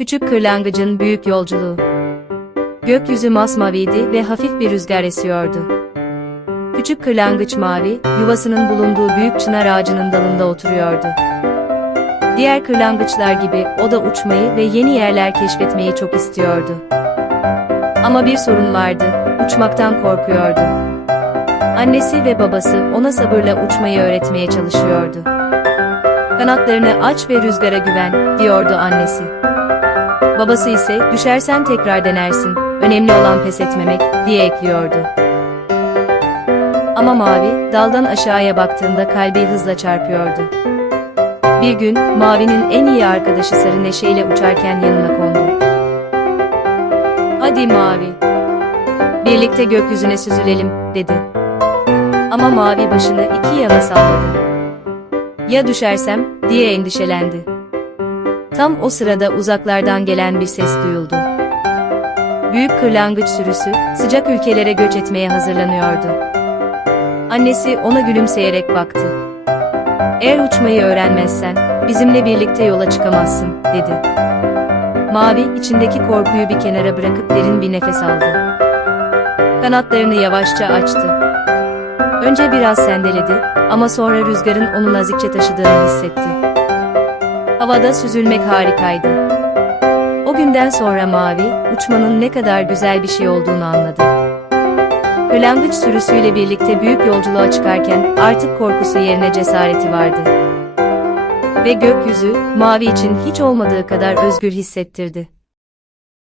Küçük kırlangıcın büyük yolculuğu. Gökyüzü masmaviydi ve hafif bir rüzgar esiyordu. Küçük kırlangıç mavi, yuvasının bulunduğu büyük çınar ağacının dalında oturuyordu. Diğer kırlangıçlar gibi o da uçmayı ve yeni yerler keşfetmeyi çok istiyordu. Ama bir sorun vardı, uçmaktan korkuyordu. Annesi ve babası ona sabırla uçmayı öğretmeye çalışıyordu. Kanatlarını aç ve rüzgara güven, diyordu annesi. Babası ise düşersen tekrar denersin, önemli olan pes etmemek, diye ekliyordu. Ama Mavi, daldan aşağıya baktığında kalbi hızla çarpıyordu. Bir gün, Mavi'nin en iyi arkadaşı Sarı Neşe ile uçarken yanına kondu. Hadi Mavi. Birlikte gökyüzüne süzülelim, dedi. Ama Mavi başını iki yana salladı. Ya düşersem, diye endişelendi. Tam o sırada uzaklardan gelen bir ses duyuldu. Büyük kırlangıç sürüsü, sıcak ülkelere göç etmeye hazırlanıyordu. Annesi ona gülümseyerek baktı. Eğer uçmayı öğrenmezsen, bizimle birlikte yola çıkamazsın, dedi. Mavi, içindeki korkuyu bir kenara bırakıp derin bir nefes aldı. Kanatlarını yavaşça açtı. Önce biraz sendeledi ama sonra rüzgarın onu nazikçe taşıdığını hissetti. Havada süzülmek harikaydı. O günden sonra Mavi, uçmanın ne kadar güzel bir şey olduğunu anladı. Kırlangıç sürüsüyle birlikte büyük yolculuğa çıkarken artık korkusu yerine cesareti vardı. Ve gökyüzü, Mavi için hiç olmadığı kadar özgür hissettirdi.